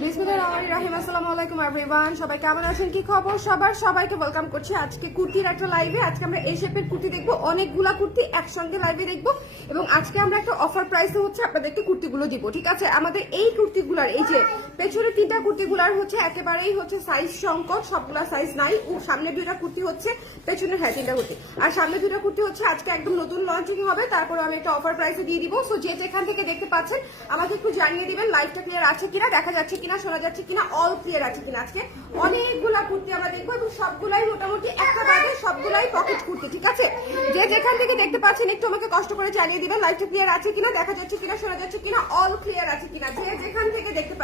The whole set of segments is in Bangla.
বিসমিল্লাহির আসসালামু আলাইকুম এভরিওয়ান, সবাই কেমন আছেন, কি খবর সবার? সবাইকে ওয়েলকাম করছি আজকে কুর্তির একটা লাইভে। আজকে আমরা এই শেপের কুর্তি দেখবো, অনেকগুলা কুর্তি একসঙ্গে লাইভে দেখবো এবং আজকে আমরা একটা অফার প্রাইসে হচ্ছে আপনাদেরকে কুর্তিগুলো দিব, ঠিক আছে? আমাদের এই কুর্তিগুলার এই যে পেছনে তিনটা কুর্তিগুলার হচ্ছে একেবারেই হচ্ছে সাইজ সংকট, সবগুলা সাইজ নাই। ও সামনে দুইটা কুর্তি হচ্ছে, পেছনের হ্যাঁ তিনটা কুর্তি, আর সামনে দুইটা কুর্তি হচ্ছে আজকে একদম নতুন লঞ্চিং হবে। তারপরে আমি একটা অফার প্রাইসে দিয়ে দিব। সো যে যেখান থেকে দেখতে পাচ্ছেন আমাকে একটু জানিয়ে দিবেন লাইভটা ক্লিয়ার আছে কিনা, দেখা যাচ্ছে কিনা, শোনা যাচ্ছে কিনা, অল ক্লিয়ার আছে কিনা। আজকে অনেকগুলা কুর্তি আমরা দেখবো এবং সবগুলাই মোটামুটি একটা বাদে সবগুলাই পকেট কুর্তি, ঠিক আছে? যে যেখান থেকে দেখতে পাচ্ছেন একটু আমাকে কষ্ট করে জানিয়ে দিবেন লাইভটা ক্লিয়ার আছে কিনা, দেখা যাচ্ছে কিনা, শোনা যাচ্ছে কিনা, অল ক্লিয়ার আছে কিনা। যে যেখান থেকে দেখতে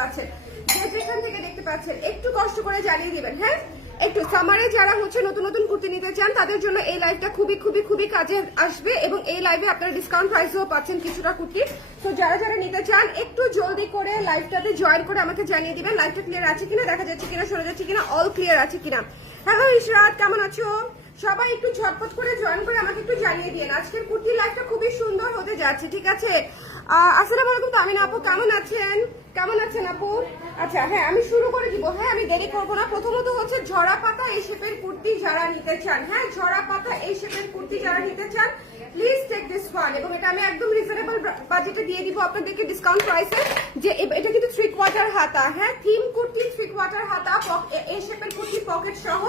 পাচ্ছেন একটু কষ্ট করে জানিয়ে দিবেন। হ্যাঁ, একটু সামারে যারা হচ্ছে নতুন নতুন কুর্তি নিতে চান তাদের জন্য এই লাইভটা খুবই খুবই খুবই কাজে আসবে এবং এই লাইভে আপনারা ডিসকাউন্ট প্রাইসেও পাচ্ছেন কিছুটা কুর্তি। তো যারা যারা নিতে চান একটু জলদি করে লাইভটাতে জয়েন করে আমাকে জানিয়ে দিবেন লাইভটা ক্লিয়ার আছে কিনা, দেখা যাচ্ছে কিনা, শোনা যাচ্ছে কিনা, অল ক্লিয়ার আছে কিনা। হ্যালো ইশরাত, কেমন আছো? সবাই একটু ঝটপট করে জয়েন করে আমাকে একটু জানিয়ে দিন। আজকের কুর্তির লাইভটা খুবই সুন্দর হতে যাচ্ছে, ঠিক আছে? আসসালামু আলাইকুম তামিনা আপু, কেমন আছেন? কেমন আছেন আপু? আচ্ছা হ্যাঁ, আমি শুরু করে দিব। হ্যাঁ, আমি দেরি করবো না। প্রথমত হচ্ছে ঝরা পাতা এই শেপের কুর্তি যারা নিতে চান, হ্যাঁ ঝরা পাতা এই শেপের কুর্তি যারা নিতে চান প্লিজ টেক দিস ওয়ান। এবং এটা আমি একদম রিজনেবল বাজেটে দিয়ে দিব আপনাদেরকে ডিসকাউন্ট প্রাইসে। যে এটা কিন্তু 3/4 হাতা, হ্যাঁ থিম কুর্তি 3/4 হাতা এই শেপের কুর্তি পকেট সহ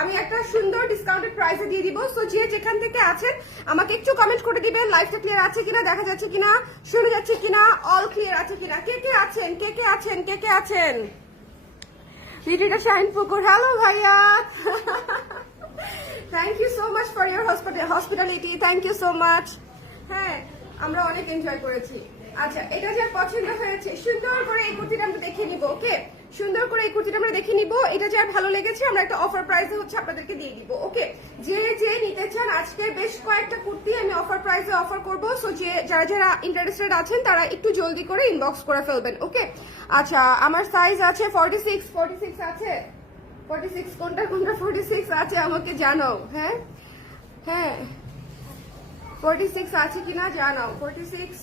আমি একটা সুন্দর ডিসকাউন্টেড প্রাইসে দিয়ে দিব। সো যে যেখান থেকে আছেন আমাকে একটু কমেন্ট করে দিবেন লাইভটা ক্লিয়ার আছে কিনা, দেখা যাচ্ছে কিনা, শোনা যাচ্ছে কিনা, অল ক্লিয়ার আছে কিনা। কে কে আছেন, কে কে আছেন, কে কে আছেন? লিটিকা শাহিন পুকুর, হ্যালো ভাইয়া। Thank you so much for your hospitality, thank you so much. হ্যাঁ, আমরা অনেক এনজয় করেছি। আচ্ছা, এটা যার পছন্দ হয়েছে সুন্দর করে এই কুর্তিটা আমরা দেখে নিব। ওকে, সুন্দর করে এই কুর্তিটা আমরা দেখে নিব। এটা যার ভালো লেগেছে আমরা একটা অফার প্রাইসে হচ্ছে আপনাদেরকে দিয়ে দিব। ওকে, যে যে নিতে চান আজকে বেশ কয়েকটা কুর্তি আমি অফার প্রাইসে অফার করব। সো যে যারা যারা ইন্টারেস্টেড আছেন তারা একটু জলদি করে ইনবক্স করে ফেলবেন। ওকে, আচ্ছা আমার সাইজ আছে 46 আছে। 46 কোনটা 46 আছে আমাকে জানাও। হ্যাঁ হ্যাঁ, 46 আছে কিনা জানাও। 46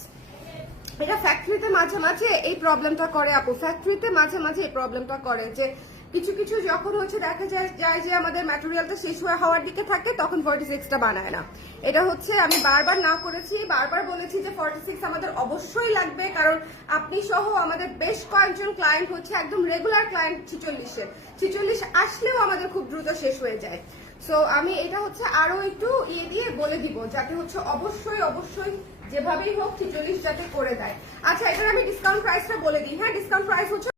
এটা ফ্যাক্টরিতে মাঝে মাঝে এই প্রবলেমটা করে আপু, ফ্যাক্টরিতে মাঝে মাঝে এই প্রবলেমটা করে যে কিছু কিছু যখন হচ্ছে দেখা যায় যে আমাদের ম্যাটেরিয়ালটা শেষ হওয়ার দিকে থাকে তখন 46টা বানায় না। এটা হচ্ছে আমি বারবার না করেছি, বারবার বলেছি যে 46 আমাদের অবশ্যই লাগবে, কারণ আপনি সহ আমাদের বেশ কয়েকজন ক্লায়েন্ট হচ্ছে একদম রেগুলার ক্লায়েন্ট 46 আসলেও আমাদের খুব দ্রুত শেষ হয়ে যায়। সো আমি এটা হচ্ছে আরো একটু দিয়ে বলে দিব যাতে হচ্ছে অবশ্যই অবশ্যই যেভাবেই হোক 46 যাতে করে দেয়। আচ্ছা, এটার আমি ডিসকাউন্ট প্রাইসটা বলে দিই। হ্যাঁ, ডিসকাউন্ট প্রাইস হচ্ছে